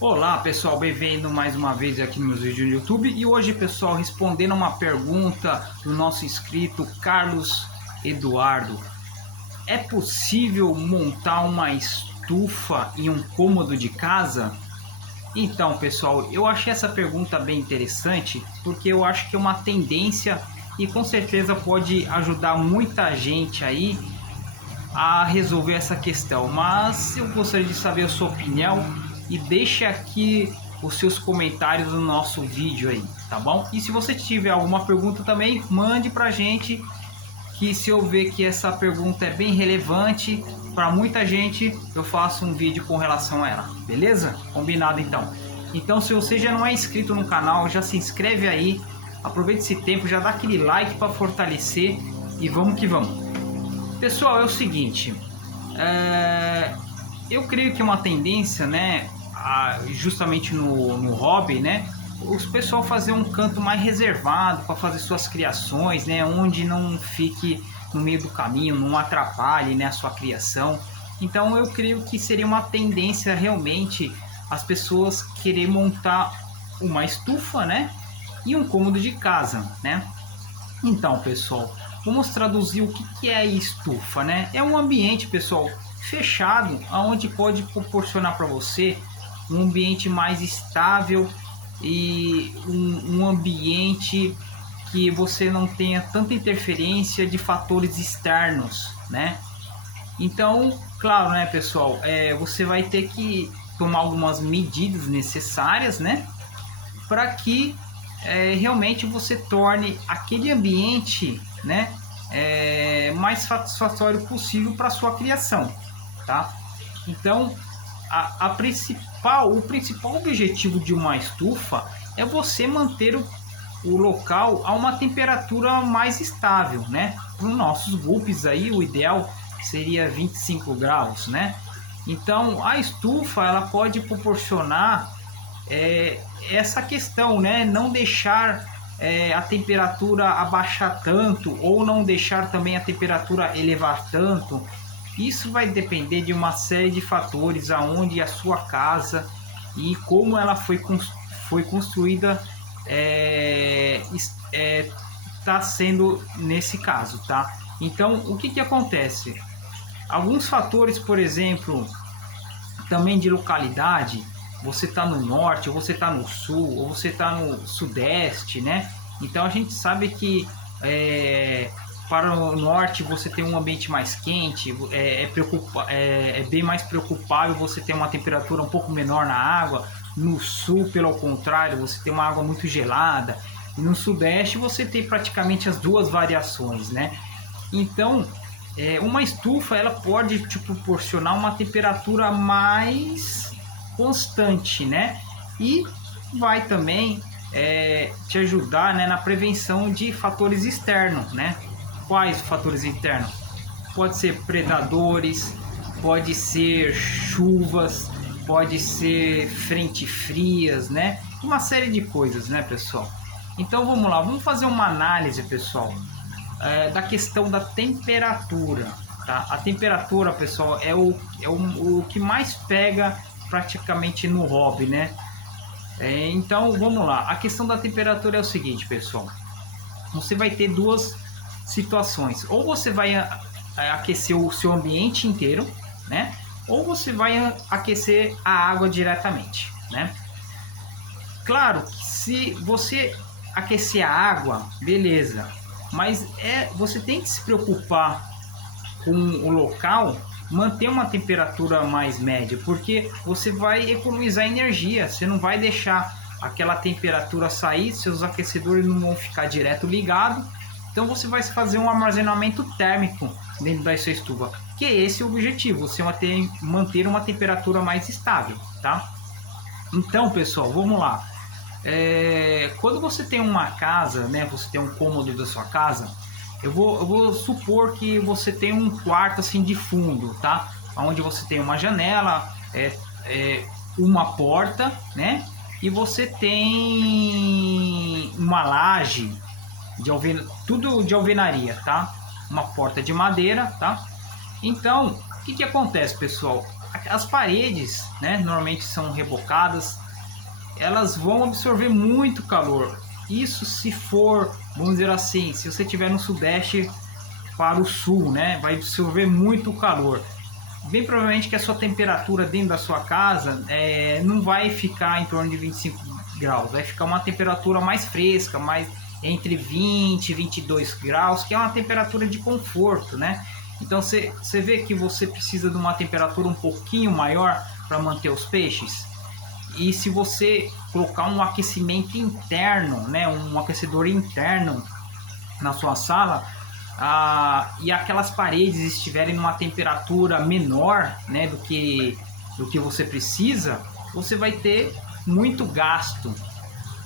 Olá pessoal, bem-vindo mais uma vez aqui no meu vídeo no YouTube. E hoje, pessoal, respondendo uma pergunta do nosso inscrito Carlos Eduardo: é possível montar uma estufa em um cômodo de casa? Então, pessoal, eu achei essa pergunta bem interessante porque eu acho que é uma tendência e com certeza pode ajudar muita gente aí a resolver essa questão. Mas eu gostaria de saber a sua opinião e deixe aqui os seus comentários no nosso vídeo aí, tá bom? E se você tiver alguma pergunta também, mande pra gente, que se eu ver que essa pergunta é bem relevante para muita gente, eu faço um vídeo com relação a ela, beleza? Combinado então. Então, se você já não é inscrito no canal, já se inscreve aí, aproveita esse tempo, já dá aquele like para fortalecer e vamos que vamos. Pessoal, é o seguinte, eu creio que é uma tendência, né, justamente no hobby, né, os pessoal fazer um canto mais reservado para fazer suas criações, né, onde não fique no meio do caminho, não atrapalhe, né, a sua criação. Então eu creio que seria uma tendência realmente as pessoas querer montar uma estufa, né, e um cômodo de casa, né. Então, pessoal, vamos traduzir o que é a estufa, né? É um ambiente, pessoal, fechado, onde pode proporcionar para você um ambiente mais estável e um ambiente que você não tenha tanta interferência de fatores externos, né? Então, claro, né, pessoal, você vai ter que tomar algumas medidas necessárias, né, para que realmente você torne aquele ambiente, né, mais satisfatório possível para sua criação, tá? Então, o principal objetivo de uma estufa é você manter o local a uma temperatura mais estável, né? Para os nossos golpes aí, o ideal seria 25 graus, né? Então, a estufa ela pode proporcionar essa questão, né? Não deixar a temperatura abaixar tanto ou não deixar também a temperatura elevar tanto. Isso vai depender de uma série de fatores, aonde a sua casa e como ela foi construída está sendo nesse caso, tá? Então, o que acontece? Alguns fatores, por exemplo, também de localidade, você está no norte, ou você está no sul, ou você está no sudeste, né? Então a gente sabe que para o norte você tem um ambiente mais quente, é bem mais preocupável você ter uma temperatura um pouco menor na água. No sul, pelo contrário, você tem uma água muito gelada. E no sudeste você tem praticamente as duas variações, né? Então, uma estufa ela pode te proporcionar uma temperatura mais constante, né? E vai também te ajudar, né, na prevenção de fatores externos, né? Quais fatores externos? Pode ser predadores, pode ser chuvas, pode ser frente frias, né? Uma série de coisas, né, pessoal? Então vamos lá, vamos fazer uma análise, pessoal, da questão da temperatura, tá? A temperatura, pessoal, o que mais pega praticamente no hobby, né? Então vamos lá, a questão da temperatura é o seguinte, pessoal, você vai ter duas situações: ou você vai aquecer o seu ambiente inteiro, né? Ou você vai aquecer a água diretamente, né? Claro que se você aquecer a água, beleza, mas você tem que se preocupar com o local, manter uma temperatura mais média, porque você vai economizar energia, você não vai deixar aquela temperatura sair, seus aquecedores não vão ficar direto ligados, então você vai fazer um armazenamento térmico dentro da sua estufa, que é esse o objetivo, você manter uma temperatura mais estável, tá? Então, pessoal, vamos lá. Quando você tem uma casa, né, você tem um cômodo da sua casa, eu vou supor que você tem um quarto assim de fundo, tá? Onde você tem uma janela, uma porta, né? E você tem uma laje tudo de alvenaria, tá? Uma porta de madeira, tá? Então, o que acontece, pessoal? as paredes, né, normalmente são rebocadas, elas vão absorver muito calor. Isso se for, vamos dizer assim, se você estiver no sudeste para o sul, né, vai absorver muito calor. Bem provavelmente que a sua temperatura dentro da sua casa não vai ficar em torno de 25 graus, vai ficar uma temperatura mais fresca, mais entre 20 e 22 graus, que é uma temperatura de conforto, né? Então você vê que você precisa de uma temperatura um pouquinho maior para manter os peixes. E se você colocar um aquecimento interno, né, um aquecedor interno na sua sala, e aquelas paredes estiverem numa temperatura menor, né, do que você precisa, você vai ter muito gasto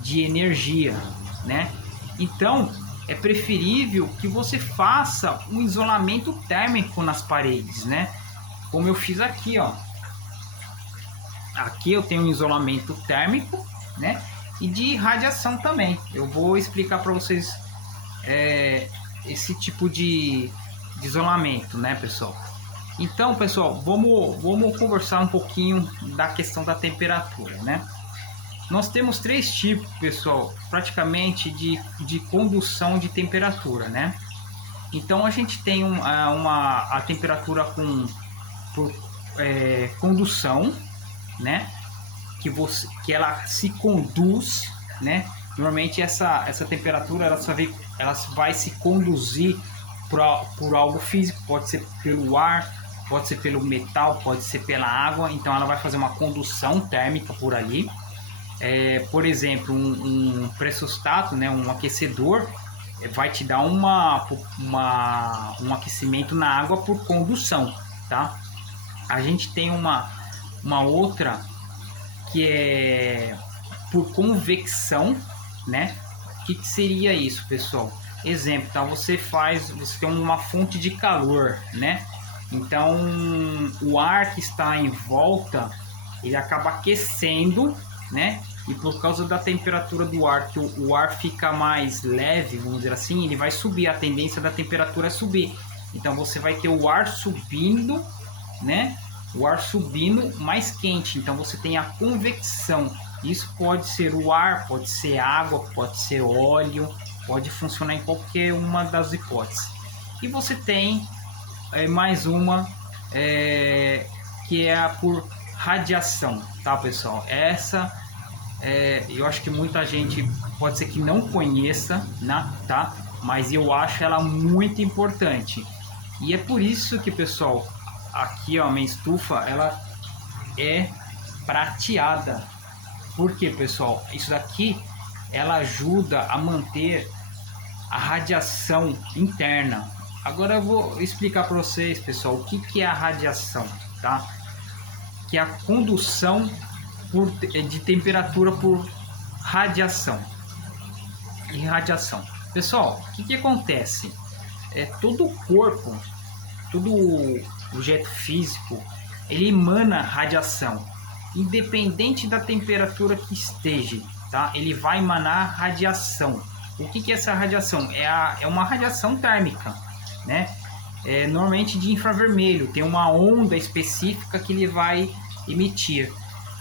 de energia, né? Então é preferível que você faça um isolamento térmico nas paredes, né? Como eu fiz aqui, ó. Aqui eu tenho um isolamento térmico, né? E de radiação também. Eu vou explicar para vocês esse tipo de isolamento, né, pessoal? Então, pessoal, vamos conversar um pouquinho da questão da temperatura, né? Nós temos três tipos, pessoal, praticamente de condução de temperatura, né? Então a gente tem a temperatura por condução, né? Que ela se conduz, né? Normalmente essa temperatura ela vai se conduzir por algo físico, pode ser pelo ar, pode ser pelo metal, pode ser pela água. Então ela vai fazer uma condução térmica por ali. Por exemplo, um pressostato, né, um aquecedor, vai te dar um aquecimento na água por condução, tá? A gente tem uma outra que é por convecção, né? O que seria isso, pessoal? Exemplo, tá? Você tem uma fonte de calor, né? Então o ar que está em volta, ele acaba aquecendo, né? E por causa da temperatura do ar, que o ar fica mais leve, vamos dizer assim, ele vai subir, a tendência da temperatura é subir. Então você vai ter o ar subindo, né? O ar subindo mais quente, então você tem a convecção. Isso pode ser o ar, pode ser água, pode ser óleo, pode funcionar em qualquer uma das hipóteses. E você tem mais uma que é a por radiação, tá, pessoal? Essa eu acho que muita gente pode ser que não conheça, né, tá? Mas eu acho ela muito importante. E é por isso que, pessoal, aqui, ó, a minha estufa, ela é prateada. Por quê, pessoal? Isso daqui, ela ajuda a manter a radiação interna. Agora eu vou explicar para vocês, pessoal, o que é a radiação, tá? Que é a condução de temperatura por radiação. Irradiação. Pessoal, o que acontece? Todo o corpo, todo objeto físico, ele emana radiação, independente da temperatura que esteja, tá? Ele vai emanar radiação. O que é essa radiação? É uma radiação térmica, né? Normalmente de infravermelho, tem uma onda específica que ele vai emitir.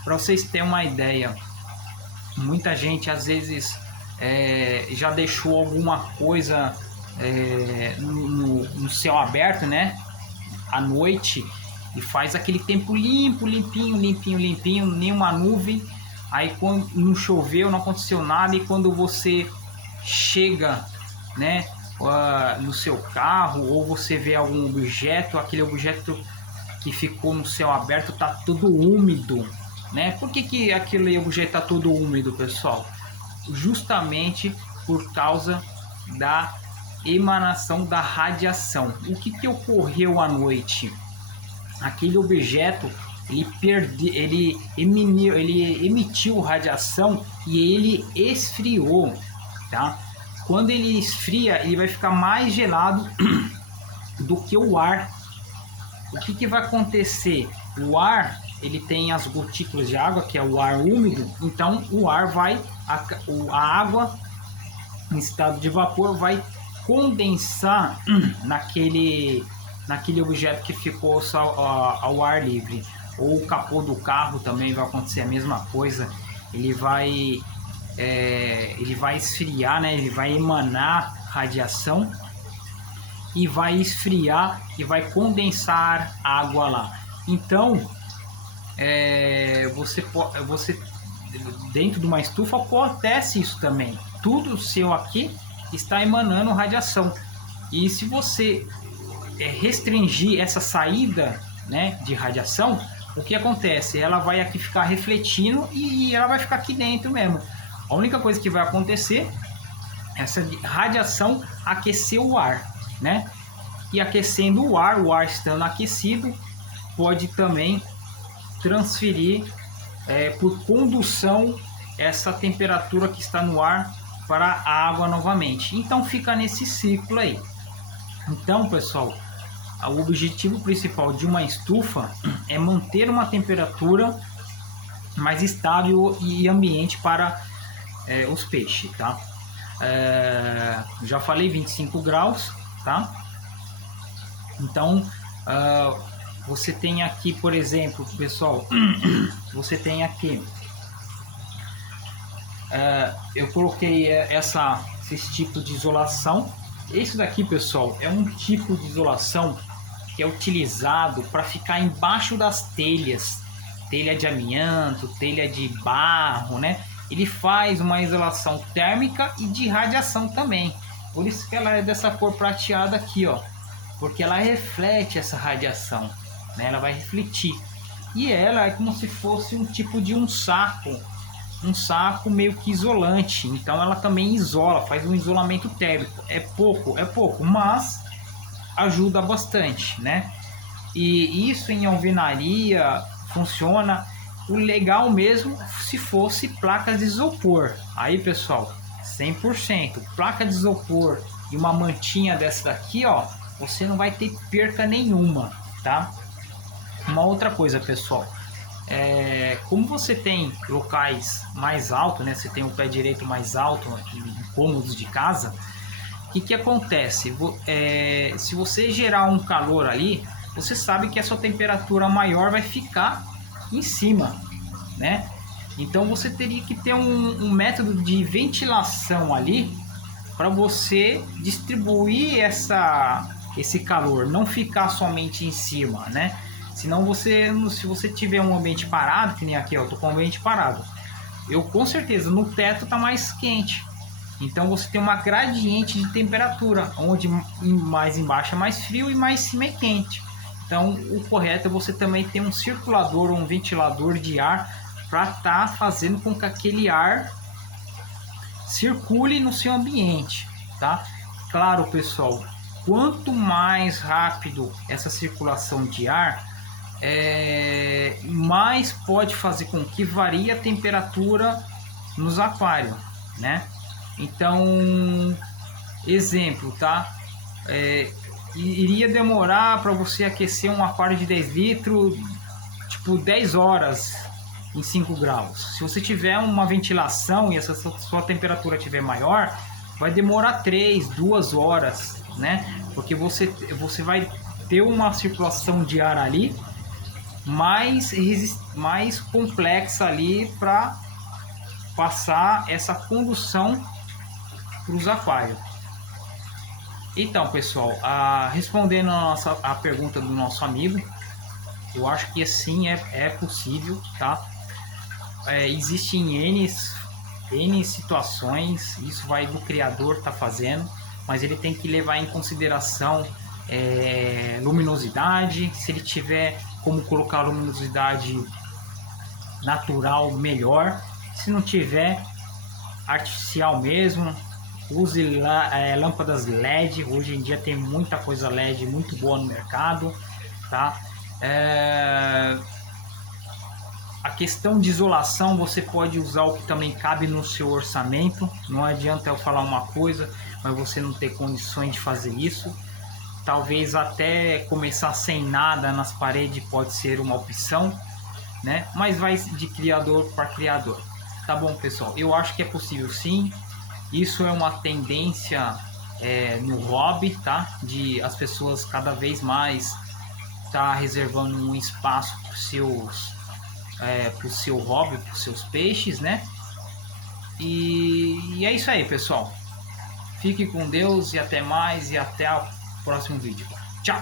Para vocês terem uma ideia, muita gente às vezes já deixou alguma coisa no céu aberto, né, à noite, e faz aquele tempo limpo, limpinho, nenhuma nuvem. Aí quando não choveu, não aconteceu nada, e quando você chega, né, no seu carro, ou você vê algum objeto, aquele objeto que ficou no céu aberto tá tudo úmido, né? Por que aquele objeto tá todo úmido, pessoal? Justamente por causa da emanação da radiação. O que ocorreu à noite? Aquele objeto ele emitiu radiação e ele esfriou, tá? Quando ele esfria, ele vai ficar mais gelado do que o ar. O que vai acontecer? O ar, ele tem as gotículas de água, que é o ar úmido, então o ar a água em estado de vapor vai condensar naquele objeto que ficou ao ar livre. ou o capô do carro também vai acontecer a mesma coisa. Ele vai esfriar, né? Ele vai emanar radiação e vai esfriar e vai condensar água lá. Então, você dentro de uma estufa acontece isso também. Tudo seu aqui está emanando radiação. E se você restringir essa saída, né, de radiação, o que acontece? Ela vai aqui ficar refletindo e ela vai ficar aqui dentro mesmo. A única coisa que vai acontecer, essa radiação aquecer o ar, né? E aquecendo o ar estando aquecido, pode também transferir por condução essa temperatura que está no ar para a água novamente. Então fica nesse ciclo aí. Então, pessoal, o objetivo principal de uma estufa é manter uma temperatura mais estável e ambiente para os peixes, tá? Já falei 25 graus, tá? Então, você tem aqui, por exemplo, pessoal, você tem aqui, eu coloquei esse tipo de isolação. Esse daqui, pessoal, é um tipo de isolação que é utilizado para ficar embaixo das telhas, telha de amianto, telha de barro, né? Ele faz uma isolação térmica e de radiação também. Por isso que ela é dessa cor prateada aqui, ó, porque ela reflete essa radiação, né? Ela vai refletir. E ela é como se fosse um tipo de um saco meio que isolante. Então ela também isola, faz um isolamento térmico. É pouco, mas ajuda bastante, né? E isso em alvenaria funciona. O legal mesmo se fosse placas de isopor. Aí, pessoal, 100%. Placa de isopor e uma mantinha dessa daqui, ó, você não vai ter perca nenhuma, tá? Uma outra coisa, pessoal, como você tem locais mais altos, né? Você tem o pé direito mais alto em cômodos de casa. O que acontece? Se você gerar um calor ali, você sabe que a sua temperatura maior vai ficar em cima, né? Então você teria que ter um método de ventilação ali para você distribuir esse calor, não ficar somente em cima, né? Senão se você tiver um ambiente parado, que nem aqui, ó, eu tô com um ambiente parado, eu com certeza no teto tá mais quente. Então você tem uma gradiente de temperatura, onde mais embaixo é mais frio e mais cima é quente. Então o correto é você também ter um circulador ou um ventilador de ar para estar fazendo com que aquele ar circule no seu ambiente, tá? Claro, pessoal, quanto mais rápido essa circulação de ar, mais pode fazer com que varie a temperatura nos aquários, né? Então, exemplo, tá? Iria demorar para você aquecer um aquário de 10 litros, tipo 10 horas em 5 graus. Se você tiver uma ventilação e essa sua temperatura tiver maior, vai demorar 2 horas, né? Porque você vai ter uma circulação de ar ali mais complexa ali para passar essa condução para os aquários. Então, pessoal, respondendo a pergunta do nosso amigo, eu acho que assim é possível, tá? Existem N situações, isso vai do criador tá fazendo, mas ele tem que levar em consideração luminosidade. Se ele tiver como colocar luminosidade natural, melhor. Se não tiver, artificial mesmo. Use lâmpadas LED. Hoje em dia tem muita coisa LED muito boa no mercado, tá? A questão de isolação, você pode usar o que também cabe no seu orçamento. Não adianta eu falar uma coisa, mas você não ter condições de fazer isso. Talvez até começar sem nada nas paredes pode ser uma opção, né? Mas vai de criador para criador. Tá bom, pessoal? Eu acho que é possível sim. Isso é uma tendência no hobby, tá? De as pessoas cada vez mais tá reservando um espaço para o seu hobby, para os seus peixes, né? E é isso aí, pessoal. Fique com Deus e até mais e até o próximo vídeo. Tchau!